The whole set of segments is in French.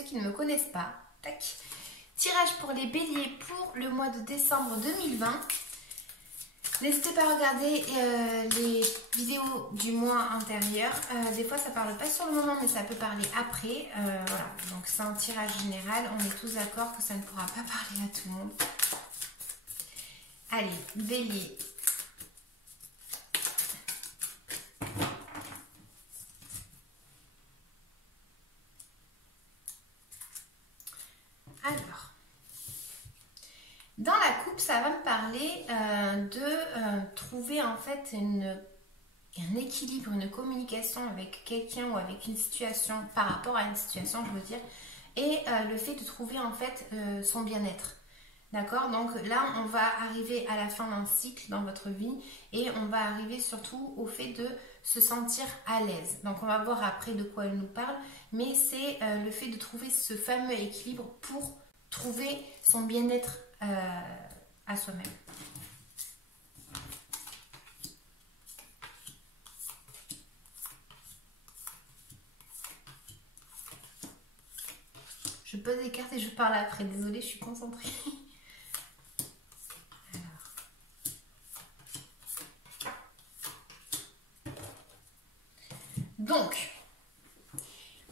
ceux qui ne me connaissent pas. Tac. Tirage pour les béliers pour le mois de décembre 2020. N'hésitez pas à regarder les vidéos du mois antérieur. Des fois, ça parle pas sur le moment, mais ça peut parler après. Voilà. Donc, c'est un tirage général. On est tous d'accord que ça ne pourra pas parler à tout le monde. Allez, bélier. Alors, dans la coupe, ça va me parler de trouver en fait un équilibre, une communication avec quelqu'un ou avec une situation, par rapport à une situation, je veux dire, et le fait de trouver en fait son bien-être. D'accord? Donc là, on va arriver à la fin d'un cycle dans votre vie et on va arriver surtout au fait de se sentir à l'aise. Donc on va voir après de quoi elle nous parle, mais c'est le fait de trouver ce fameux équilibre pour trouver son bien-être à soi-même. Je pose les cartes et je parle après. Désolée, je suis concentrée. Donc,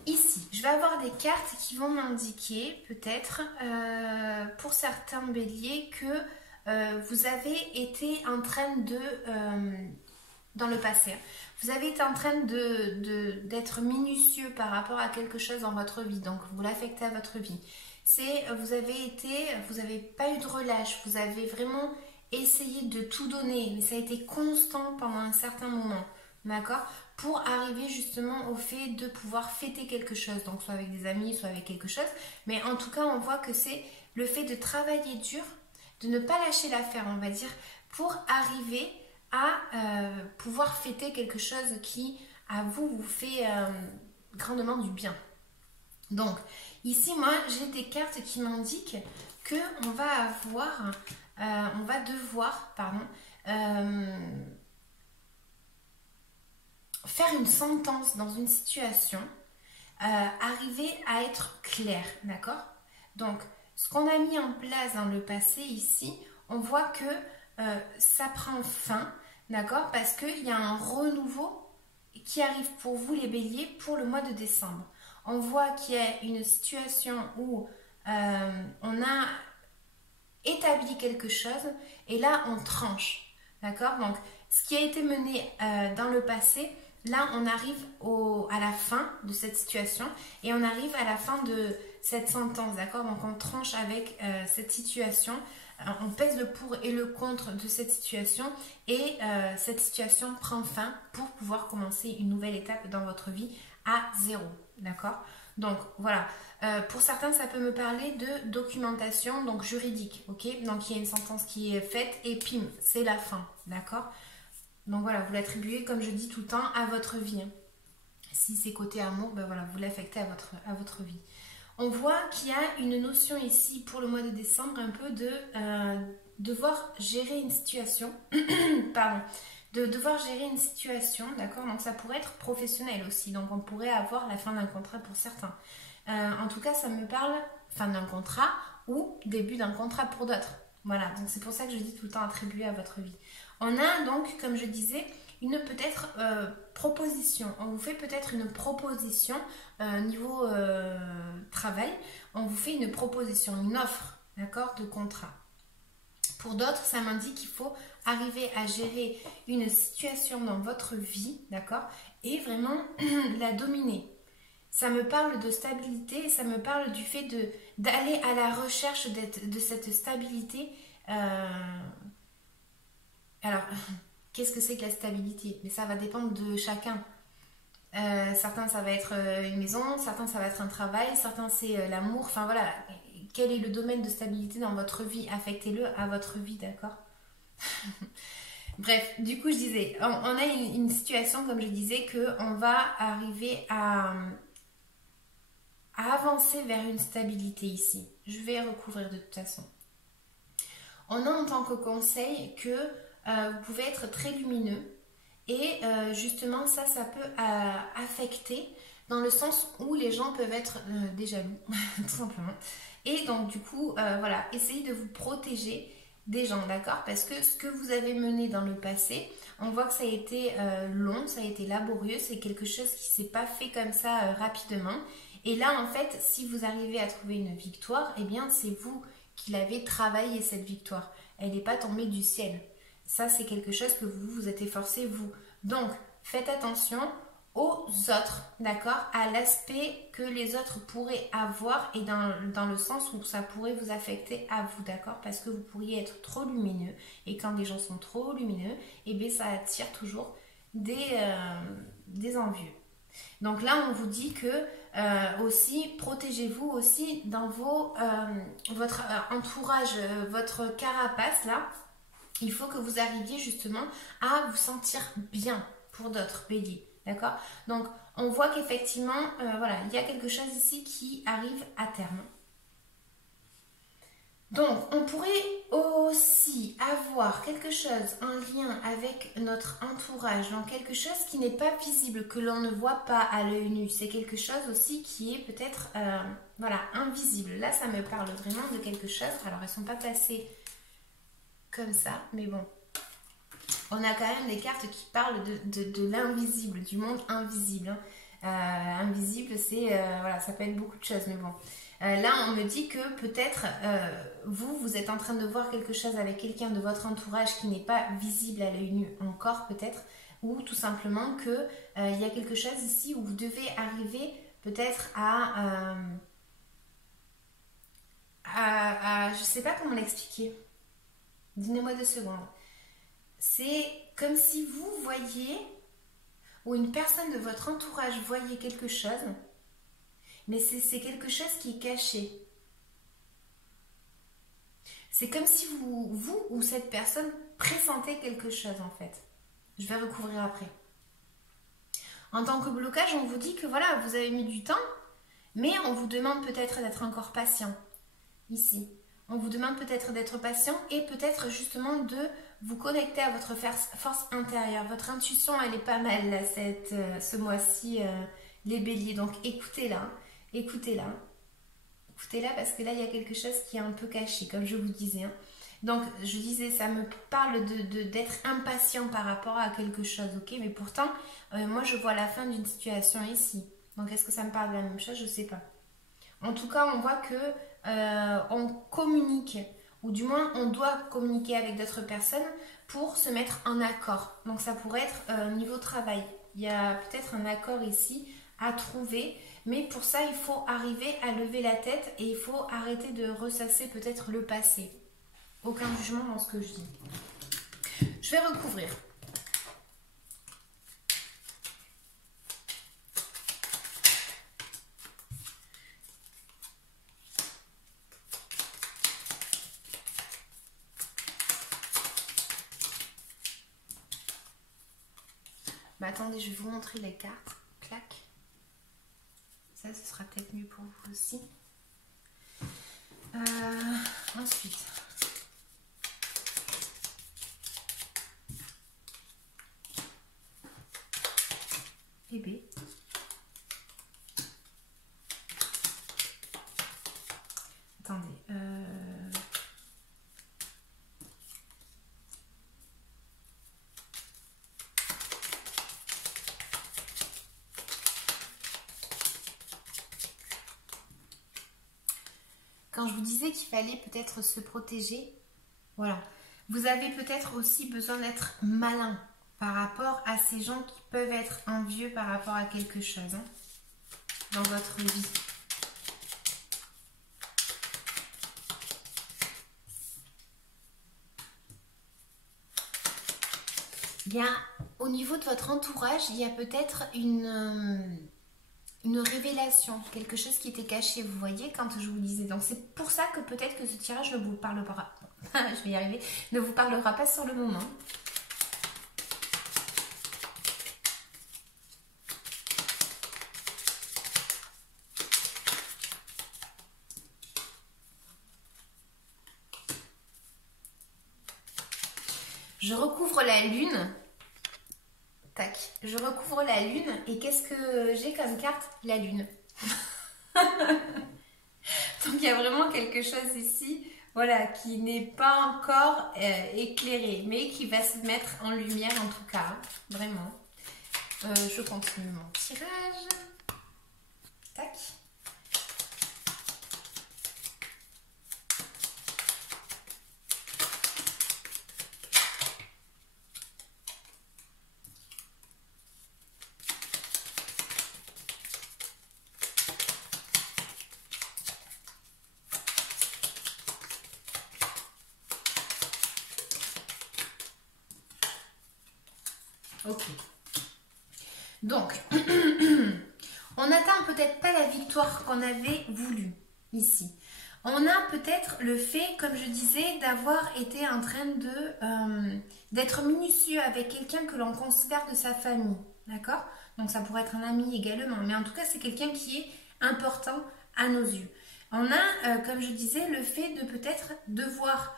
ici, je vais avoir des cartes qui vont m'indiquer, peut-être, pour certains béliers, que vous avez été en train de, dans le passé, vous avez été en train d'être minutieux par rapport à quelque chose dans votre vie, donc vous l'affectez à votre vie. Vous avez pas eu de relâche, vous avez vraiment essayé de tout donner, mais ça a été constant pendant un certain moment, d'accord ? Pour arriver justement au fait de pouvoir fêter quelque chose, donc soit avec des amis, soit avec quelque chose, mais en tout cas on voit que c'est le fait de travailler dur, de ne pas lâcher l'affaire, on va dire, pour arriver à pouvoir fêter quelque chose qui à vous fait grandement du bien. Donc ici moi j'ai des cartes qui m'indiquent que on va devoir faire une sentence dans une situation, arriver à être clair, d'accord? Donc, ce qu'on a mis en place dans le passé ici, on voit que ça prend fin, d'accord? Parce qu'il y a un renouveau qui arrive pour vous les béliers pour le mois de décembre. On voit qu'il y a une situation où on a établi quelque chose et là on tranche, d'accord? Donc, ce qui a été mené dans le passé, là, on arrive à la fin de cette situation et on arrive à la fin de cette sentence, d'accord? Donc, on tranche avec cette situation, on pèse le pour et le contre de cette situation et cette situation prend fin pour pouvoir commencer une nouvelle étape dans votre vie à zéro, d'accord? Donc, voilà. Pour certains, ça peut me parler de documentation, donc juridique, ok? Donc, il y a une sentence qui est faite et pim, c'est la fin, d'accord? Donc voilà, vous l'attribuez, comme je dis tout le temps, à votre vie. Si c'est côté amour, ben voilà, vous l'affectez à votre vie. On voit qu'il y a une notion ici, pour le mois de décembre, un peu de devoir gérer une situation. Pardon. De devoir gérer une situation, d'accord? Donc ça pourrait être professionnel aussi. Donc on pourrait avoir la fin d'un contrat pour certains. En tout cas, ça me parle fin d'un contrat ou début d'un contrat pour d'autres. Voilà, donc c'est pour ça que je dis tout le temps attribué à votre vie. On a donc, comme je disais, une peut-être proposition. On vous fait peut-être une proposition niveau travail. On vous fait une proposition, une offre, d'accord, de contrat. Pour d'autres, ça m'indique qu'il faut arriver à gérer une situation dans votre vie, d'accord, et vraiment la dominer. Ça me parle de stabilité et ça me parle du fait d'aller à la recherche de cette stabilité. Alors, qu'est-ce que c'est que la stabilité? Mais ça va dépendre de chacun. Certains, ça va être une maison, certains, ça va être un travail, certains, c'est l'amour. Enfin, voilà, quel est le domaine de stabilité dans votre vie? Affectez-le à votre vie, d'accord? Bref, du coup, je disais, on a une situation, comme je disais, qu'on va arriver à avancer vers une stabilité ici. Je vais recouvrir de toute façon. On a en tant que conseil que vous pouvez être très lumineux et justement ça peut affecter dans le sens où les gens peuvent être des jaloux, tout simplement. Et donc du coup, voilà, essayez de vous protéger des gens, d'accord? Parce que ce que vous avez mené dans le passé, on voit que ça a été long, ça a été laborieux, c'est quelque chose qui s'est pas fait comme ça rapidement. Et là, en fait, si vous arrivez à trouver une victoire, eh bien, c'est vous qui l'avez travaillé, cette victoire. Elle n'est pas tombée du ciel. Ça, c'est quelque chose que vous vous êtes efforcé, vous. Donc, faites attention aux autres, d'accord? À l'aspect que les autres pourraient avoir et dans le sens où ça pourrait vous affecter à vous, d'accord? Parce que vous pourriez être trop lumineux et quand les gens sont trop lumineux, eh bien, ça attire toujours des envieux. Donc là, on vous dit que aussi, protégez-vous aussi dans votre entourage, votre carapace là. Il faut que vous arriviez justement à vous sentir bien pour d'autres, Bélier. D'accord? Donc, on voit qu'effectivement, voilà, il y a quelque chose ici qui arrive à terme. Donc, on pourrait aussi avoir quelque chose en lien avec notre entourage, donc quelque chose qui n'est pas visible, que l'on ne voit pas à l'œil nu. C'est quelque chose aussi qui est peut-être, voilà, invisible. Là, ça me parle vraiment de quelque chose. Alors, elles ne sont pas placées comme ça, mais bon. On a quand même des cartes qui parlent de l'invisible, du monde invisible. Hein. Invisible, c'est, voilà, ça peut être beaucoup de choses, mais bon. Là, on me dit que peut-être vous êtes en train de voir quelque chose avec quelqu'un de votre entourage qui n'est pas visible à l'œil nu encore, peut-être, ou tout simplement que il y a quelque chose ici où vous devez arriver peut-être je sais pas comment l'expliquer. Donnez-moi 2 secondes. C'est comme si vous voyiez, ou une personne de votre entourage voyait quelque chose, mais c'est quelque chose qui est caché. C'est comme si vous ou cette personne pressentez quelque chose en fait. Je vais recouvrir après. En tant que blocage, on vous dit que voilà, vous avez mis du temps, mais on vous demande peut-être d'être encore patient. Ici. On vous demande peut-être d'être patient et peut-être justement de vous connecter à votre force intérieure. Votre intuition, elle est pas mal là, ce mois-ci, les béliers. Donc écoutez-la, écoutez-la. Écoutez-la parce que là, il y a quelque chose qui est un peu caché, comme je vous disais. Hein. Donc, je disais, ça me parle d'être impatient par rapport à quelque chose, ok? Mais pourtant, moi, je vois la fin d'une situation ici. Donc, est-ce que ça me parle de la même chose? Je ne sais pas. En tout cas, on voit que on communique, ou du moins on doit communiquer avec d'autres personnes pour se mettre en accord. Donc ça pourrait être niveau travail. Il y a peut-être un accord ici à trouver, mais pour ça il faut arriver à lever la tête et il faut arrêter de ressasser peut-être le passé. Aucun jugement dans ce que je dis. Je vais recouvrir. Bah attendez, je vais vous montrer les cartes. Clac. Ça, ce sera peut-être mieux pour vous aussi. Ensuite. Bébé. Attendez. Quand je vous disais qu'il fallait peut-être se protéger, voilà. Vous avez peut-être aussi besoin d'être malin par rapport à ces gens qui peuvent être envieux par rapport à quelque chose hein, dans votre vie. Il y a, au niveau de votre entourage, il y a peut-être une révélation, quelque chose qui était caché, vous voyez, quand je vous disais. Donc c'est pour ça que peut-être que ce tirage ne vous parlera pas, je vais y arriver, ne vous parlera pas sur le moment. Je recouvre la lune, Tac, je recouvre la lune et qu'est-ce que j'ai comme carte? La lune. Donc il y a vraiment quelque chose ici, voilà, qui n'est pas encore éclairé, mais qui va se mettre en lumière en tout cas, vraiment. Je continue mon tirage. Tac. Ok. Donc, on n'atteint peut-être pas la victoire qu'on avait voulu ici. On a peut-être le fait, comme je disais, d'avoir été en train d'être minutieux avec quelqu'un que l'on considère de sa famille. D'accord? Donc ça pourrait être un ami également. Mais en tout cas, c'est quelqu'un qui est important à nos yeux. On a, comme je disais, le fait de peut-être devoir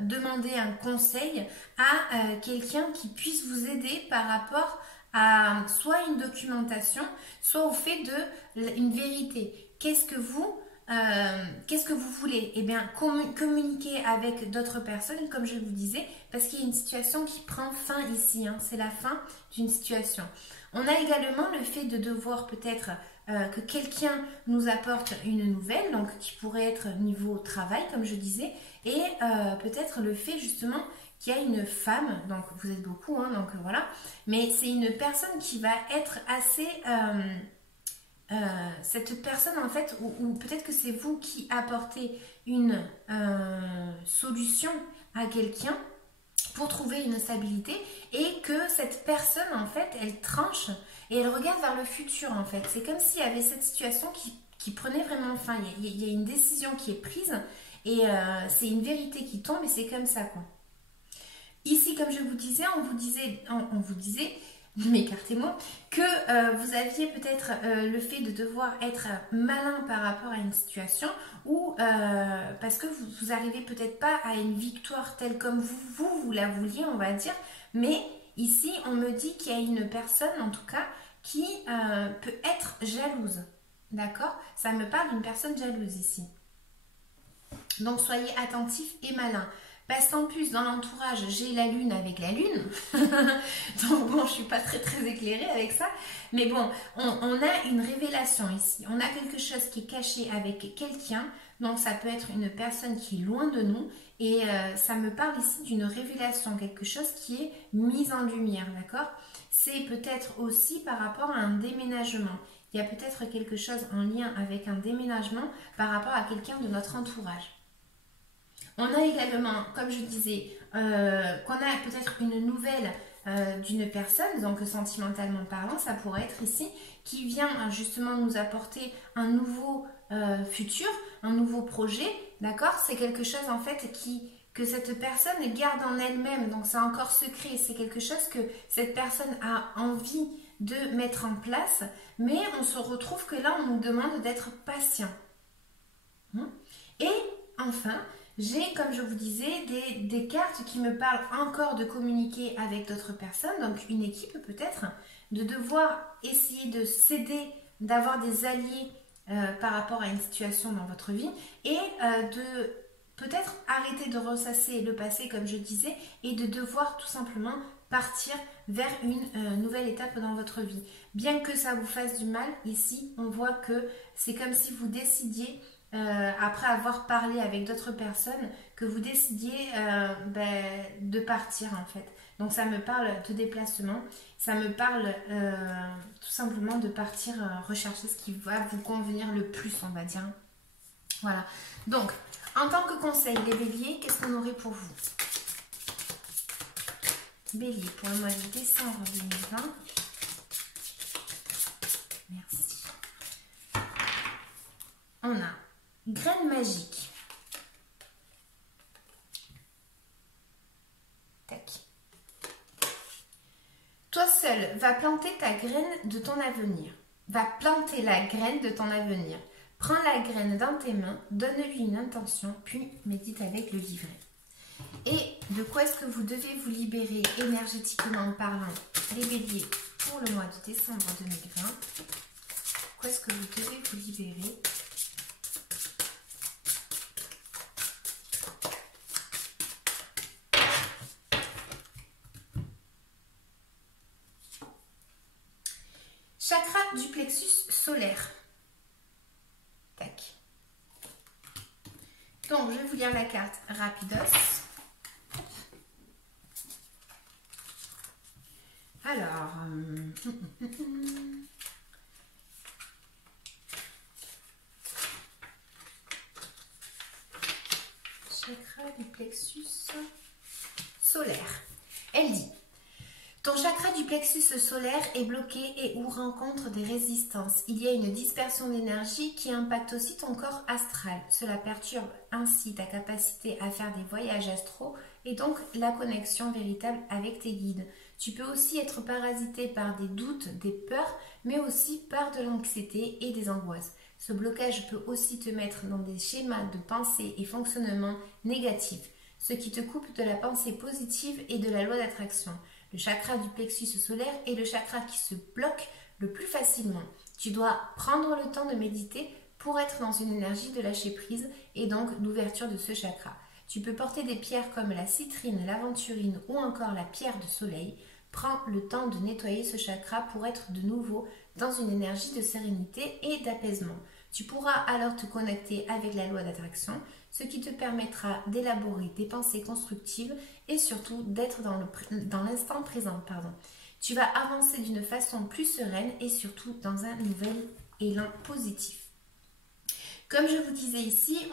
demander un conseil à quelqu'un qui puisse vous aider par rapport à soit une documentation, soit au fait de une vérité. Qu'est-ce que vous voulez? Eh bien, communiquer avec d'autres personnes, comme je vous disais, parce qu'il y a une situation qui prend fin ici. Hein, c'est la fin d'une situation. On a également le fait de devoir peut-être que quelqu'un nous apporte une nouvelle, donc qui pourrait être niveau travail, comme je disais, et peut-être le fait justement qu'il y a une femme, donc vous êtes beaucoup, hein, donc voilà, mais c'est une personne qui va être assez... cette personne en fait, ou peut-être que c'est vous qui apportez une solution à quelqu'un pour trouver une stabilité et que cette personne en fait elle tranche et elle regarde vers le futur en fait. C'est comme s'il y avait cette situation qui prenait vraiment fin. Il y a une décision qui est prise et c'est une vérité qui tombe et c'est comme ça quoi. Ici, comme je vous disais, on vous disait, m'écartez-moi, que vous aviez peut-être le fait de devoir être malin par rapport à une situation ou parce que vous n'arrivez peut-être pas à une victoire telle comme vous la vouliez, on va dire, mais ici, on me dit qu'il y a une personne, en tout cas, qui peut être jalouse, d'accord? Ça me parle d'une personne jalouse ici. Donc, soyez attentifs et malins. Parce qu'en plus, dans l'entourage, j'ai la lune avec la lune. Donc bon, je ne suis pas très éclairée avec ça. Mais bon, on a une révélation ici. On a quelque chose qui est caché avec quelqu'un. Donc ça peut être une personne qui est loin de nous. Et ça me parle ici d'une révélation, quelque chose qui est mis en lumière, d'accord? C'est peut-être aussi par rapport à un déménagement. Il y a peut-être quelque chose en lien avec un déménagement par rapport à quelqu'un de notre entourage. On a également, comme je disais, qu'on a peut-être une nouvelle d'une personne, donc sentimentalement parlant, ça pourrait être ici, qui vient justement nous apporter un nouveau futur, un nouveau projet, d'accord? C'est quelque chose en fait que cette personne garde en elle-même, donc c'est encore secret, c'est quelque chose que cette personne a envie de mettre en place, mais on se retrouve que là, on nous demande d'être patient. Et enfin, j'ai, comme je vous disais, des cartes qui me parlent encore de communiquer avec d'autres personnes, donc une équipe peut-être, de devoir essayer de s'aider, d'avoir des alliés par rapport à une situation dans votre vie et de peut-être arrêter de ressasser le passé, comme je disais, et de devoir tout simplement partir vers une nouvelle étape dans votre vie. Bien que ça vous fasse du mal, ici, on voit que c'est comme si vous décidiez après avoir parlé avec d'autres personnes, que vous décidiez de partir en fait. Donc ça me parle de déplacement, ça me parle tout simplement de partir rechercher ce qui va vous convenir le plus, on va dire. Voilà. Donc, en tant que conseil, les béliers, qu'est-ce qu'on aurait pour vous? Bélier, pour le mois de décembre 2020. Merci. On a graine magique. Tac. Toi seul, va planter ta graine de ton avenir. Va planter la graine de ton avenir. Prends la graine dans tes mains, donne-lui une intention, puis médite avec le livret. Et de quoi est-ce que vous devez vous libérer énergétiquement parlant, les béliers, pour le mois de décembre 2020? Quoi est-ce que vous devez vous libérer? Chakra du plexus solaire. Tac. Donc, je vais vous lire la carte rapidos. Alors, chakra du plexus solaire. Elle dit: ton chakra du plexus solaire est bloqué et ou rencontre des résistances. Il y a une dispersion d'énergie qui impacte aussi ton corps astral. Cela perturbe ainsi ta capacité à faire des voyages astraux et donc la connexion véritable avec tes guides. Tu peux aussi être parasité par des doutes, des peurs, mais aussi par de l'anxiété et des angoisses. Ce blocage peut aussi te mettre dans des schémas de pensée et fonctionnement négatifs, ce qui te coupe de la pensée positive et de la loi d'attraction. Le chakra du plexus solaire est le chakra qui se bloque le plus facilement. Tu dois prendre le temps de méditer pour être dans une énergie de lâcher prise et donc d'ouverture de ce chakra. Tu peux porter des pierres comme la citrine, l'aventurine ou encore la pierre de soleil. Prends le temps de nettoyer ce chakra pour être de nouveau dans une énergie de sérénité et d'apaisement. Tu pourras alors te connecter avec la loi d'attraction, ce qui te permettra d'élaborer des pensées constructives et surtout d'être dans l'instant présent. Tu vas avancer d'une façon plus sereine et surtout dans un nouvel élan positif. Comme je vous disais ici,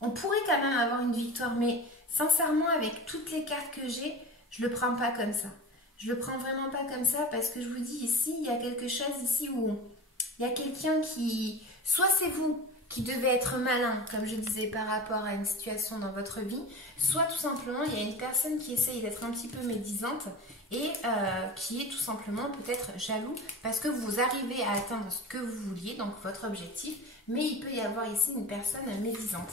on pourrait quand même avoir une victoire, mais sincèrement, avec toutes les cartes que j'ai, je ne le prends pas comme ça. Je le prends vraiment pas comme ça parce que je vous dis ici, il y a quelque chose ici où il y a quelqu'un qui... Soit c'est vous qui devez être malin, comme je disais, par rapport à une situation dans votre vie, soit tout simplement, il y a une personne qui essaye d'être un petit peu médisante et qui est tout simplement peut-être jaloux parce que vous arrivez à atteindre ce que vous vouliez, donc votre objectif, mais il peut y avoir ici une personne médisante.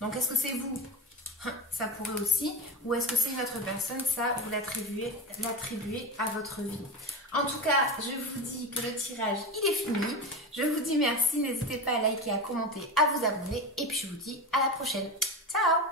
Donc, est-ce que c'est vous? Ça pourrait aussi. Ou est-ce que c'est une autre personne? Ça, vous l'attribuez à votre vie. En tout cas, je vous dis que le tirage, il est fini. Je vous dis merci. N'hésitez pas à liker, à commenter, à vous abonner. Et puis, je vous dis à la prochaine. Ciao!